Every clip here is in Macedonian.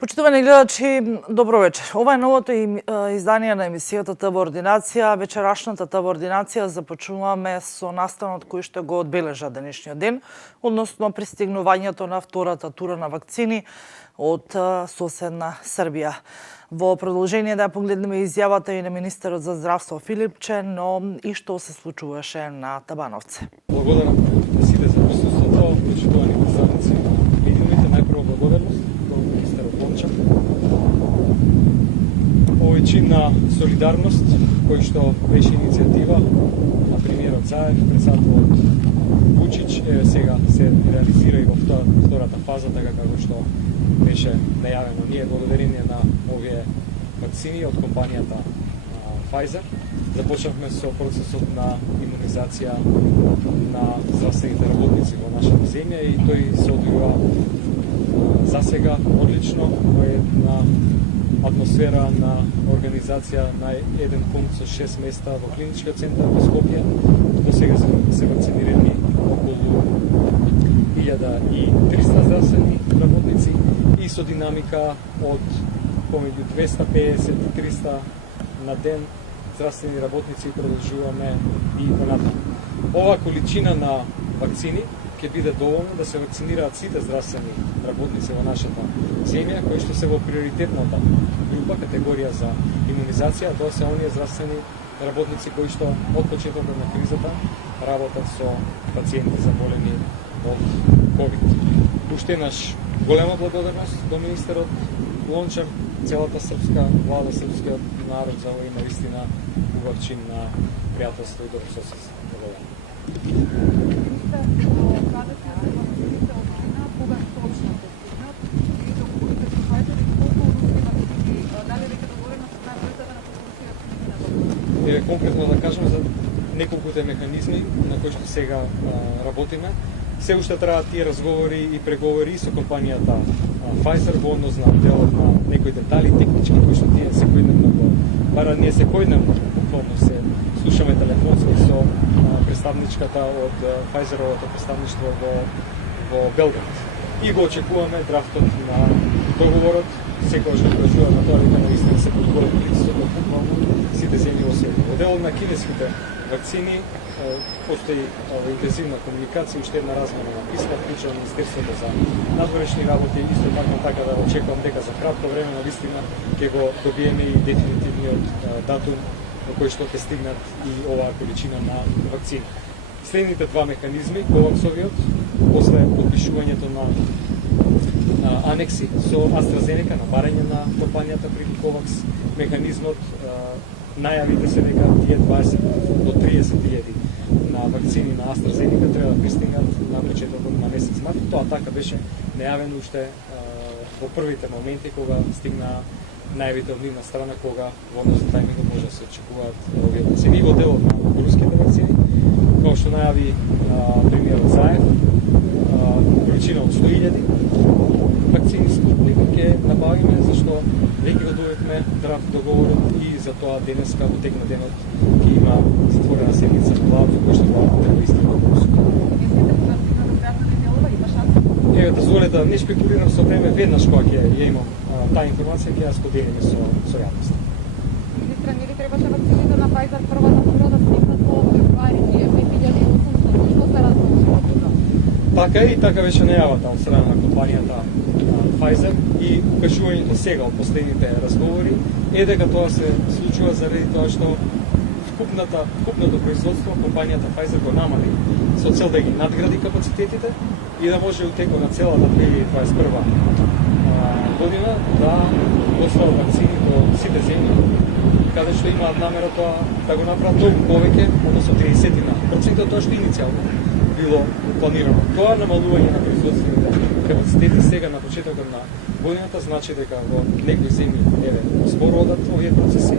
Почитувани гледачи, добро вечер. Ова е новото издание на емисијата ТВ Ординација. Вечерашната ТВ Ординација започнуваме со настанот кој што го одбележа денешниот ден, односно пристигнувањето на втората тура на вакцини од соседна Србија. Во продолжение да погледнеме изјавата и на министерот за здравство Филипче, но и што се случуваше на Табановце. Благодарам на сите за присуството, почитувани представници на медиумите. Најпрво благодарност до министерот Лончев. Овој чин на солидарност, кој што беше иницијатива на премиерот Заев, председателот Вучич, сега се реализира и во втората фаза, така како што беше најавено. Ние благодарение на овие вакцини од компанијата Pfizer започнавме со процесот на имунизација на здравствените работници во нашата земја и тој се одвива засега одлично во една атмосфера на организација на еден пункт со 6 места во клиничкиот центар во Скопје. До сега се вакцинирани околу 1300 здравствени работници и со динамика од помеѓу 250-300 на ден здравствени работници продолжуваме и понатаму. Ова количина на вакцини ќе биде доволно да се вакцинираат сите здравствени работници во нашата земја, кои што се во приоритетната група, категорија за имунизација, тоа се оние здравствени работници кои што од почетокот на кризата работат со пациенти заболени од COVID. Уште еднаш голема благодарност до министерот Лончев, целата српска влада, српскиот народ за овој навистина убав чин на пријателство и добрососедство. Еве конкретно да кажам за неколкуте механизми на кои што сега работиме. Се уште траат тие разговори и преговори со компанијата Pfizer во однос на делот на некои детали технички кои што тие секојдневно го бара ние секојдневно буквално се слушаме телефонски со представничката од Pfizer-овото представништво во Белград. И го очекуваме драфтот на договорот, секогаш го кажува на тоа дека наистина се подготвува количеството буквално сите земји во светот. Во делот на кинеските вакцини постои интензивна комуникација, уште една размена на писма, вклучено Министерството за надворешни работи, исто така да очекувам дека за кратко време на вистина ќе го добиеме и дефинитивниот датум на кој што ќе стигнат и оваа количина на вакцини. Следните два механизми, коваксовиот, после подпишувањето на анекси со AstraZeneca на барање на компанијата при Ковакс, механизмот најавите се дека тие 20 до 30.000 на вакцини на AstraZeneca треба да пристигнат на почетокот на месец март. Тоа така беше најавено уште во првите моменти кога стигна најавите од нивна страна, кога во однос на тајмингот може да се очекуваат овие вакцини. Во делот на руските вакцини, како што најави премиерот Заев, количина од 100.000 вакцини Спутник ќе набавиме, зашто веќе го добивме драфт договорот и за тоа денеска во тек на денот ќе има затворена седница на владата која што владата треба истина да пуска. Еве, дозволете да не шпекулирам со време, веднаш кога ќе ја имам таа информација ќе ја споделиме со јавноста. Министра, нели требаше вакцините на Pfizer првата тура да стигнат во февруари 2018, што се размножува тука? Така и така беше најавата од страна на компанијата Pfizer и кажувањето сега од последните разговори е дека тоа се случува заради тоа што вкупното производство компанијата Pfizer го намали со цел да ги надгради капацитетите и да може утекот на целата 2021 година да достават вакцини до сите земји, каде што имаат намера тоа да го направат многу повеќе, односно 30% тоа што иницијално било планирано. Тоа намалување на производствените капацитети сега на почетокот на годината значи дека во некои земји споро одат овие процеси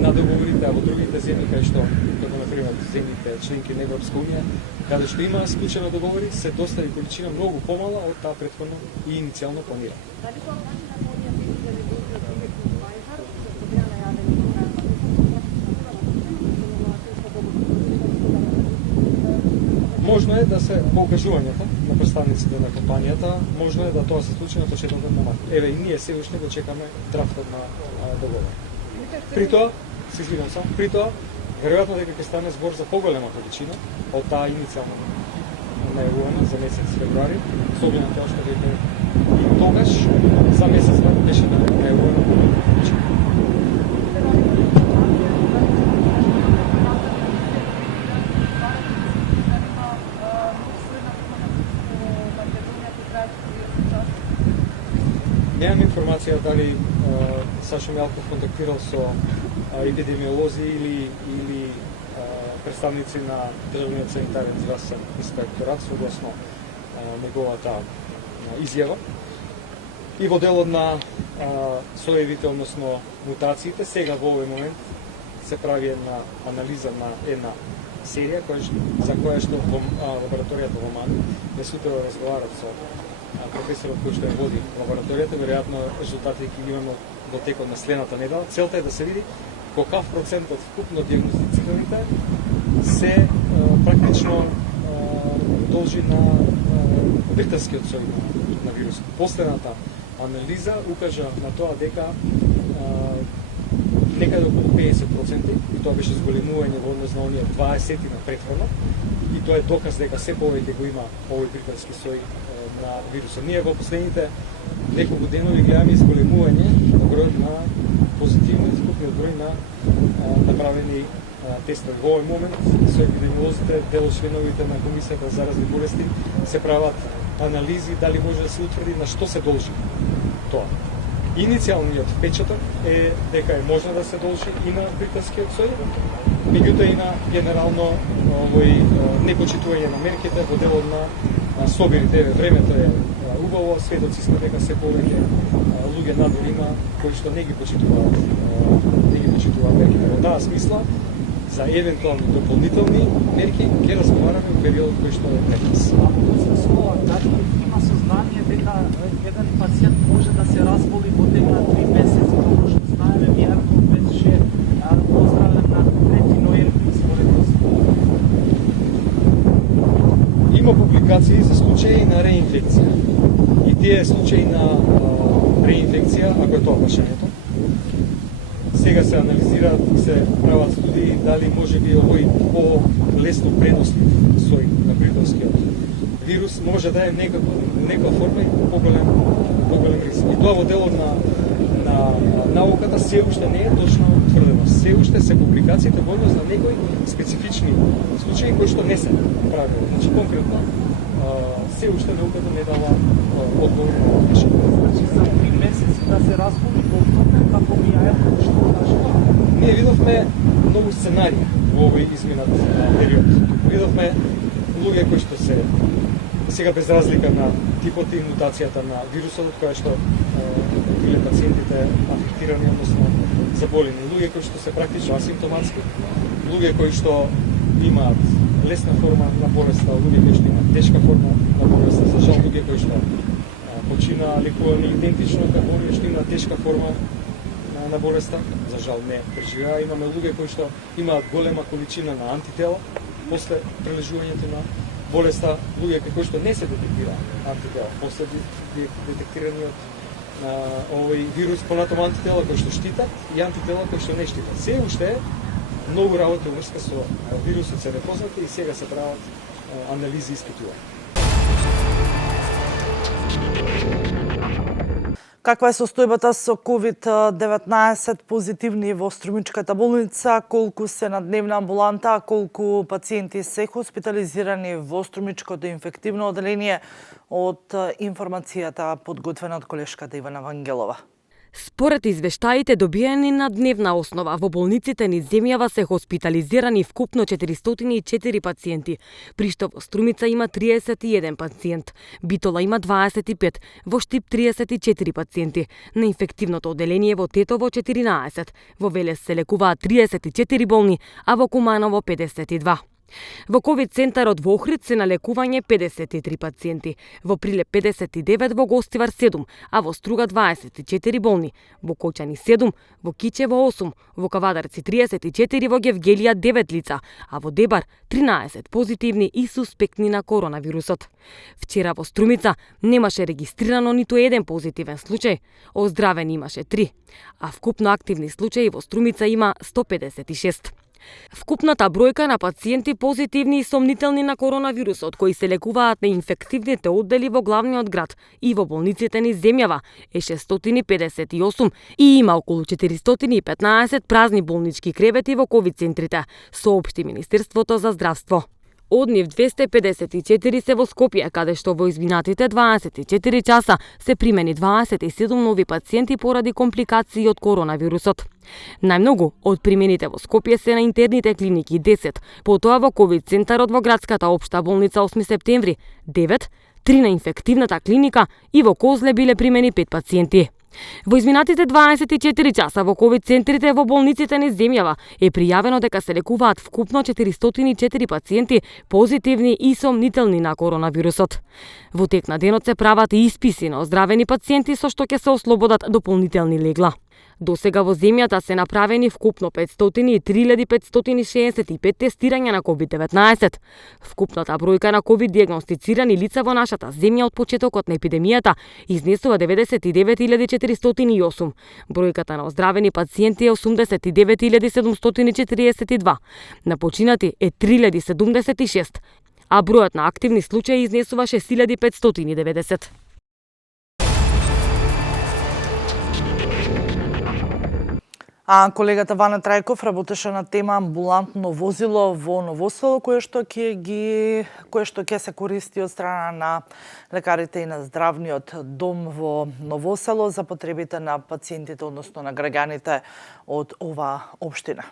на договорите, а во другите земји кај што, како например земјите членки на Европска унија, каде што има склучени договори, се достави количина многу помала од таа претходно и иницијално планирана. Дали тоа значи на оние бизнес да дојдат директно од Pfizer, што беа најавени можно е да се по укажувањата на представниците на компанијата, можно е да тоа се случи на почетокот на март. Еве и ние се уште го чекаме драфтот на договор. При тоа, се извинувам сам, при тоа веројатно дека ќе стане збор за поголема количина од таа иницијална најавувана за месец февруари, со оглед на тоа што веќе и тогаш за месец март беше најавувана количина. Немам информација дали Сашо Мјалков контактирал со епидемиолози или представници на Државниот санитарен здравствен инспекторат согласно неговата изјава. И во делот на соевите, односно мутациите, сега во овој момент се прави една анализа на една серија за која што во лабораторијата во Мани не сутева разговарат со професорот кој што ја води лабораторијата, веројатно резултатите ќе ги имаме во текот на следната недела. Целта е да се види колкав процент од вкупно диагностицираните се практично должи на британскиот сој на вирусот. Последната анализа укажа на тоа дека некаде околу 50%, и тоа беше зголемување во однос на оние 20 на претходно, и тоа е доказ дека се повеќе го има овој британски сој на вирусот. Ние во последните неколку денови гледаме зголемување на бројот на позитивни, вкупниот број на направени тестови. Во овој момент со епидемиолозите, дел од членовите на Комисијата за заразни болести се прават анализи дали може да се утврди на што се должи тоа. Иницијалниот впечаток е дека е можно да се должи и на британскиот сој, меѓутоа и на генерално овој непочитување на мерките во делот на собирите. Времето е убаво, сведоци сме дека се повеќе луѓе надвор има кои што не ги почитуваат мерките. Во таа смисла, за евентуални дополнителни мерки ќе разговараме во периодот кој што е пред нас. Дали има сознание дека еден пациент може да се разболи во тек на 3 месеци, како што знаеме, Мијарков беше поздравен на 3 ноември според нас? Има публикации за случаи на реинфекција. И тие случаи на реинфекција, ако е тоа прашањето, сега се анализираат, се прават студии дали може би овој по-лесно пренослив сој на британскиот вирус може да е некаква форма и поголем риск. И тоа во делот на науката се уште не е точно утврдено. Се уште се публикациите во однос на некои специфични случаи кои што не се правило. Значи конкретно се уште науката не дава одговор на ова прашање. Значи за 3 месеци да се разболи повторно како Мијарков што каже? Ние видовме многу сценарии во овој изминат период. Видовме луѓе кои што се сега без разлика на типот и мутацијата на вирусот, која што биле пациентите афектирани, односно заболени. Луѓе кои што се практично асимптоматски, луѓе кои што имаат лесна форма на болеста, луѓе кои што имаат тешка форма на болеста, за жал луѓе кои што почина лекувани идентично како оние што имаат тешка форма на болеста, за жал не преживеа. Имаме луѓе кои што имаат голема количина на антитела после прележувањето на болеста, луѓе кои што не се детектира антитела, после детектираниот овој вирус, понатаму антитела кои што штитат и антитела кои што не штитат. Се уште многу работи во врска со вирусот се непознати и сега се прават анализи и испитувања. Каква е состојбата со COVID-19 позитивни во Струмичката болница, колку се на дневна амбуланта, колку пациенти се хоспитализирани во Струмичкото инфективно оделение, од информацијата подготвена од колешката Ивана Вангелова. Според извештаите добиени на дневна основа, во болниците низ земјава се хоспитализирани вкупно 404 пациенти, при што во Струмица има 31 пациент, Битола има 25, во Штип 34 пациенти, на инфективното оделение во Тетово 14, во Велес се лекуваат 34 болни, а во Куманово 52. Во ковид центарот во Охрид се на лекување 53 пациенти, во Прилеп 59, во Гостивар 7, а во Струга 24 болни, во Кочани 7, во Кичево 8, во Кавадарци 34, во Гевгелија 9 лица, а во Дебар 13 позитивни и суспектни на коронавирусот. Вчера во Струмица немаше регистрирано ниту еден позитивен случај, оздравени имаше 3, а вкупно активни случаи во Струмица има 156. Вкупната бројка на пациенти позитивни и сомнителни на коронавирусот кои се лекуваат на инфективните оддели во главниот град и во болниците низ земјава е 658 и има околу 415 празни болнички кревети во ковид центрите, соопшти Министерството за здравство. Од нив 254 се во Скопје, каде што во изминатите 24 часа се примени 27 нови пациенти поради компликации од коронавирусот. Најмногу од примените во Скопје се на интерните клиники 10, потоа во ковид центарот во градската општа болница 8 септември 9, 3 на инфективната клиника и во Козле биле примени 5 пациенти. Во изминатите 24 часа во ковид центрите во болниците низ земјава е пријавено дека се лекуваат вкупно 404 пациенти позитивни и сомнителни на коронавирусот. Во тек на денот се прават и исписи на оздравени пациенти со што ќе се ослободат дополнителни легла. До сега во земјата се направени вкупно 503.565 тестирања на COVID-19. Вкупната бројка на COVID диагностицирани лица во нашата земја од почетокот на епидемијата изнесува 99.408. Бројката на оздравени пациенти е 89.742. На починати е 3.076, а бројот на активни случаи изнесува 6.590. А колегата Ване Трајков работеше на тема амбулантно возило во Новосело, кое што ќе се користи од страна на лекарите и на здравниот дом во Новосело за потребите на пациентите, односно на граѓаните од оваа општина.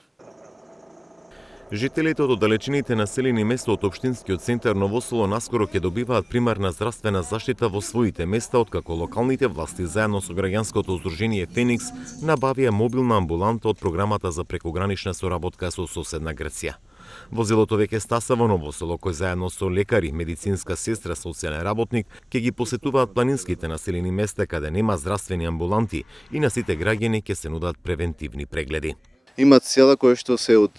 Жителите од оддалечените населени места од општинскиот центар Новосело наскоро ќе добиваат примарна здравствена заштита во своите места, откако локалните власти заедно со граѓанското здружение Феникс набавија мобилна амбуланта од програмата за прекогранична соработка со соседна Грција. Возилото веќе стаса во Новосело, кој заедно со лекари, медицинска сестра, социјален работник ќе ги посетуваат планинските населени места каде нема здравствени амбуланти и на сите граѓани ќе се нудат превентивни прегледи. Имат села кои што се од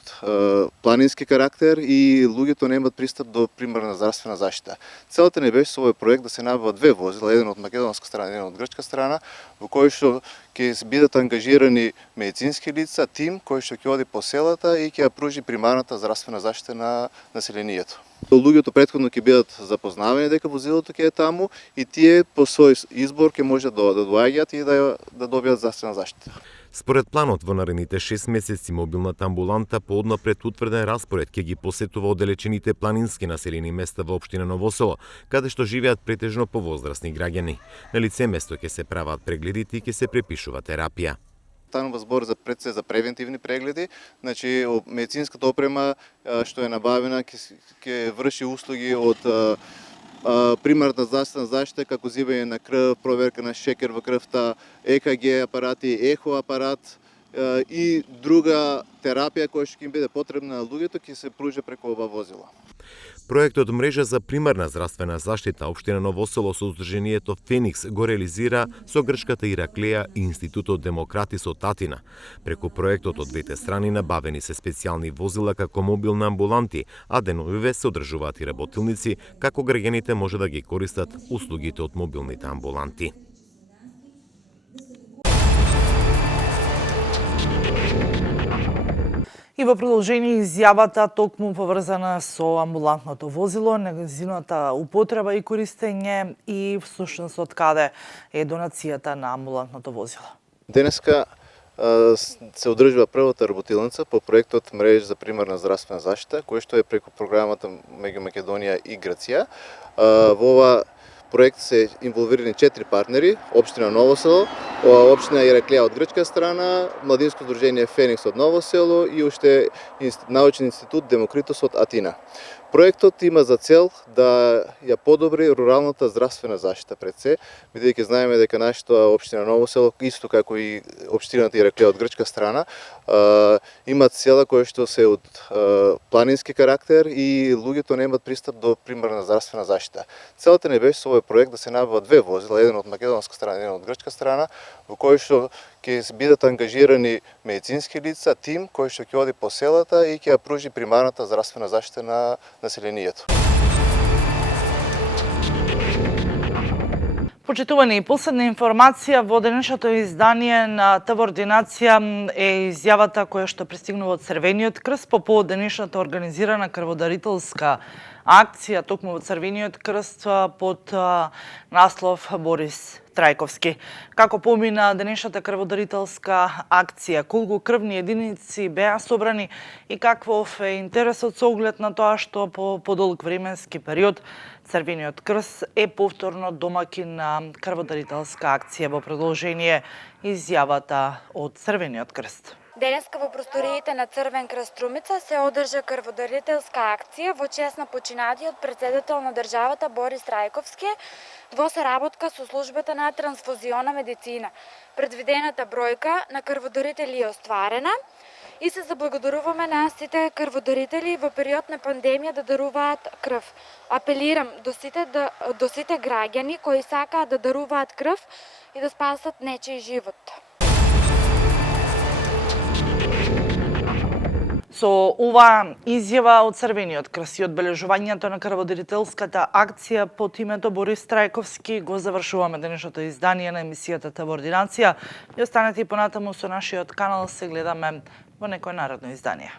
планински карактер и луѓето немаат пристап до примарна здравствена заштита. Целата не беше со овој проект да се набават две возила, еден од македонска страна, еден од грчка страна, во кој што ќе бидат ангажирани медицински лица, тим кој што ќе оди по селата и ќе ја пружи примарната здравствена заштита на населението. Луѓето претходно ќе бидат запознавани дека возилото ќе е таму и тие по свој избор ќе може да доаѓаат и да добијат здравствена заштита. Според планот, во наредните 6 месеци мобилната амбуланта по однапред утврден распоред ќе ги посетува оддалечените планински населени места во општина Новосело, каде што живеат претежно повозрасни граѓани. На лице место ќе се прават прегледите и ќе се препишува терапија. Станува збор за превентивни прегледи, значи медицинската опрема што е набавена ќе врши услуги од примарна здравствена заштита како зибање на крв, проверка на шекер во крвта, ЕКГ апарати, ехо апарат и друга терапија која што ќе им биде потребна на луѓето ќе се пружи преку ова возила. Проектот Мрежа за примарна здравствена заштита општина Новосело со здруженијето Феникс го реализира со грчката Ираклеја и Институтот Демократис од Атина. Преку проектот од двете страни набавени се специјални возила како мобилни амбуланти, а деновиве се одржуваат и работилници како граѓаните може да ги користат услугите од мобилните амбуланти. И во продолжение изјавата токму поврзана со амбулантното возило, неговината употреба и користење и всушност од каде е донацијата на амбулантното возило. Денеска се одржува првата работилница по проектот Мрежа за примарна здравствена заштита, кој што е преку програмата меѓу Македонија и Грција. Во ова проект се инволвирани 4 партнери: општина Новосело, општина Ираклеја од грчка страна, младинско здружение Феникс од Новосело и уште научен институт Демокритос од Атина. Проектот има за цел да ја подобри руралната здравствена заштита пред се, бидејќи знаеме дека нашата општина Ново село, исто како и општината Ираклија од грчка страна, имаат села кои што се од планински карактер и луѓето немаат пристап до примарна здравствена заштита. Целата не беше со овој проект да се набават две возила, еден од македонска страна, еден од грчка страна, во кој што ќе бидат ангажирани медицински лица, тим кој што ќе оди по селата и ќе ја пружи примарната здравствена заштита на населението. Почитувани, и последна информација во денешното издание на ТВ Ординација е изјавата која што пристигнува од Црвениот крст по повод денешната организирана крводарителска акција токму во Црвениот крст под наслов Борис Трајковски. Како помина денешната крводарителска акција, колку крвни единици беа собрани и каквов е интересот со оглед на тоа што по подолг временски период Црвениот крст е повторно домаќин на крводарителска акција. Во продолжение изјавата од Црвениот крст. Денеска во просториите на Црвен крст Струмица се одржа крводарителска акција во чест на починатиот председател на државата Борис Трајковски во соработка со службата на трансфузиона медицина. Предвидената бројка на крводарители е остварена и се заблагодаруваме на сите крводарители во период на пандемија да даруваат крв. Апелирам до сите граѓани кои сакаат да даруваат крв и да спасат нечиј живот. Со ова изјава од Црвениот крст и одбележувањето на крводарителската акција под името Борис Трајковски го завршуваме денешното издание на емисијата ТВ Ординација. И останете и понатаму со нашиот канал, се гледаме во некој наредно издание.